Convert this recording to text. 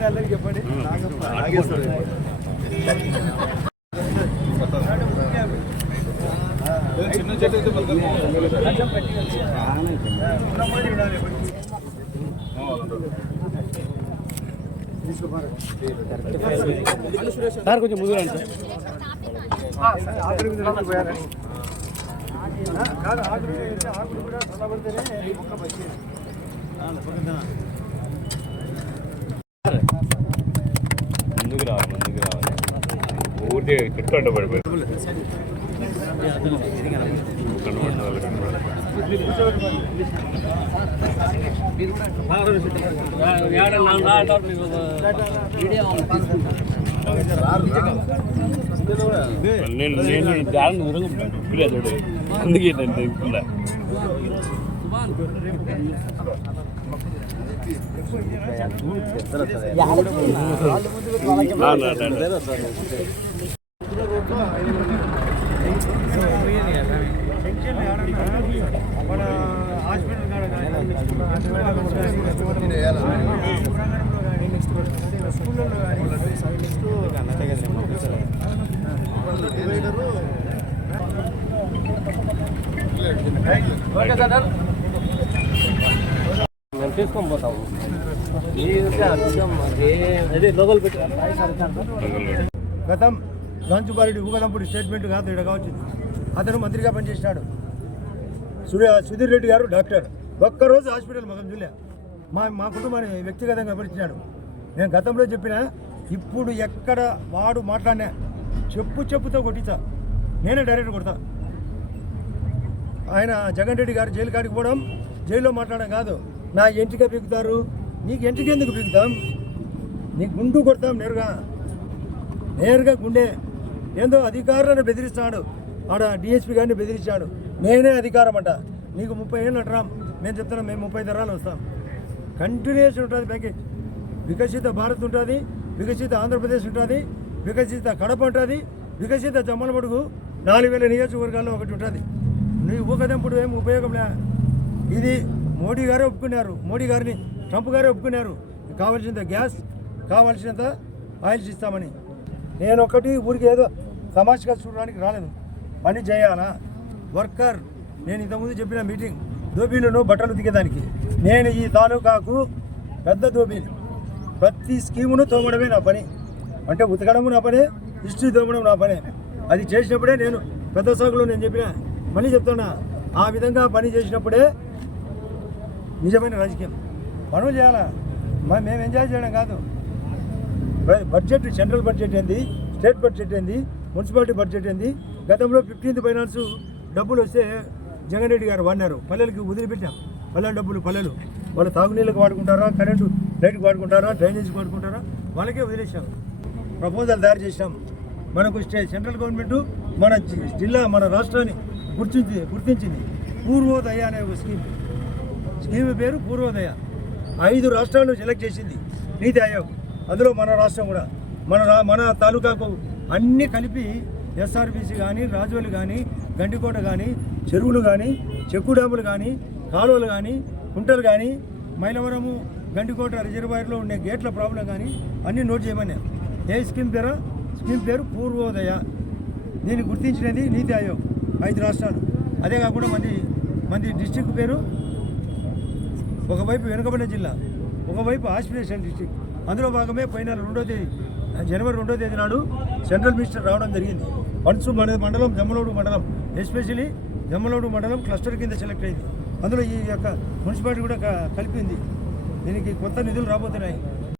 అందరికి చెప్పండి చిన్న చెట్టు. సార్ కొంచెం ముందు రండి కాదు ఆకులు కూడా చల్లబడితేనే మొక్క మంచిది. ఊరికే చెట్టు అడ్డ పడిపోయి నేను నేను జాగ్రత్త దూరంగా అందుకే నేను దిగుతున్నా నా, మన హాస్పిటల్ కాడ కానీ, కానీ, మేము తీసుకొని పోతాము అదే లోపల పెట్టి గతం గంచుబారెడ్డి ఊగదంపుడు స్టేట్మెంట్ కాదు ఇక్కడ కావచ్చు. అతను మంత్రిగా పనిచేసినాడు. సురే సుధీర్ రెడ్డి గారు డాక్టర్. ఒక్కరోజు హాస్పిటల్ మగం చూలే మా మా కుటుంబాన్ని వ్యక్తిగతంగా పరిచినాడు. నేను గతంలో చెప్పిన ఇప్పుడు ఎక్కడ వాడు మాట్లాడినా చెప్పు చెప్పుతో కొట్టించా నేనే డైరెక్ట్ కొడతా. ఆయన జగన్ రెడ్డి గారు జైలు కాడికి పోవడం జైల్లో మాట్లాడడం కాదు. నా ఎంటిక పీకుతారు? నీకు ఎంటిక ఎందుకు పీకుతాం? నీ గుండు కొడతాం నేరుగా. నేరుగా గుండె. ఏందో అధికారులను బెదిరిస్తాడు. ఆడ డిఎస్పీ గారిని బెదిరించాడు నేనే అధికారం అంట. నీకు ముప్పై ఏళ్ళు అంటరా మేము చెప్తున్నాం మేము ముప్పై తరాలు వస్తాం. కంటిన్యూషన్ ఉంటుంది ప్యాకేజ్ వికసిత భారత్ ఉంటుంది వికసిత ఆంధ్రప్రదేశ్ ఉంటుంది వికసిత కడప ఉంటుంది వికసిత జమ్మలమడుగు నాలుగు వేల నియోజకవర్గాల్లో ఒకటి ఉంటుంది. నువ్వు ఊకదంపుడు ఏం ఉపయోగం లే. ఇది మోడీ గారే ఒప్పుకున్నారు. మోడీ గారిని ట్రంప్ గారే ఒప్పుకున్నారు. కావాల్సినంత గ్యాస్ కావాల్సినంత ఆయిల్స్ ఇస్తామని. నేను ఒకటి ఊరికి ఏదో తమాషగా చూడడానికి రాలేదు. పని చేయాలా? వర్కర్ నేను ఇంతకుముందు చెప్పిన మీటింగ్ దోబీలను బట్టలు దిగేదానికి నేను ఈ తాలూకాకు పెద్ద దోబీలు ప్రతి స్కీమును తోమడమే నా పని. అంటే ఉతకడము నా పనే హిస్టరీ తోమడం నా పనే. అది చేసినప్పుడే నేను పెద్ద సాగులో నేను చెప్పిన మళ్ళీ చెప్తున్నా. ఆ విధంగా పని చేసినప్పుడే నిజమైన రాజకీయం. పనులు చేయాలా? మ- మేము ఎంజాయ్ చేయడం కాదు. బడ్జెట్ సెంట్రల్ బడ్జెట్ ఏంది? స్టేట్ బడ్జెట్ ఏంది? మున్సిపాలిటీ బడ్జెట్ ఏంది? గతంలో ఫిఫ్టీన్త్ ఫైనాన్స్ డబ్బులు వస్తే జగన్ రెడ్డి గారు వాడినారు. పల్లెలకి వదిలిపెట్టాం. పల్లెల డబ్బులు పల్లెలు. వాళ్ళు తాగునీళ్ళకి వాడుకుంటారా? కరెంటు లైట్కి వాడుకుంటారా? డ్రైనేజ్కి వాడుకుంటారా? వాళ్ళకే వదిలేసాం ప్రపోజల్ తయారు చేసాం మనకు స్టే సెంట్రల్ గవర్నమెంట్ మన జి- జిల్లా మన రాష్ట్రాన్ని గుర్తించి గుర్తించింది. పూర్వోదయ అనే ఒక స్కీమ్. స్కీమ్ పేరు పూర్వోదయ. ఐదు రాష్ట్రాలు సెలెక్ట్ చేసింది నీతి ఆయోగ్. అందులో మన రాష్ట్రం కూడా. మన రా- మన తాలూకాకు అన్నీ కలిపి ఎస్ఆర్బీసీ కానీ రాజోలు కానీ గండికోట కానీ చెరువులు కానీ చెక్కు డ్యాములు కానీ కాలువలు కానీ కుంటలు కానీ మైలవరము గండికోట రిజర్వాయర్లో ఉండే గేట్ల ప్రాబ్లం కానీ అన్నీ నోట్ చేయమన్నారు ఏ స్కీమ్ పేరు? స్కీమ్ పేరు పూర్వోదయ. దీన్ని గుర్తించినది నీతి ఆయోగ్ ఐదు రాష్ట్రాలు. అదే కాకుండా మంది మంది డిస్టిక్ పేరు ఒకవైపు వెనుకబడిన జిల్లా ఒకవైపు ఆస్పిరేషన్ డిస్టిక్. అందులో భాగమే పోయిన రెండో తేదీ. జనవరి రెండో తేదీ నాడు సెంట్రల్ మినిస్టర్ రావడం జరిగింది. ఫండ్స్ మన మండలం జమ్మలోడు మండలం ఎస్పెషలీ జమ్మలోడు మండలం క్లస్టర్ కింద సెలెక్ట్ అయింది. అందులో ఈ యొక్క మున్సిపాలిటీ కూడా క- కలిపింది. దీనికి కొత్త నిధులు రాబోతున్నాయి.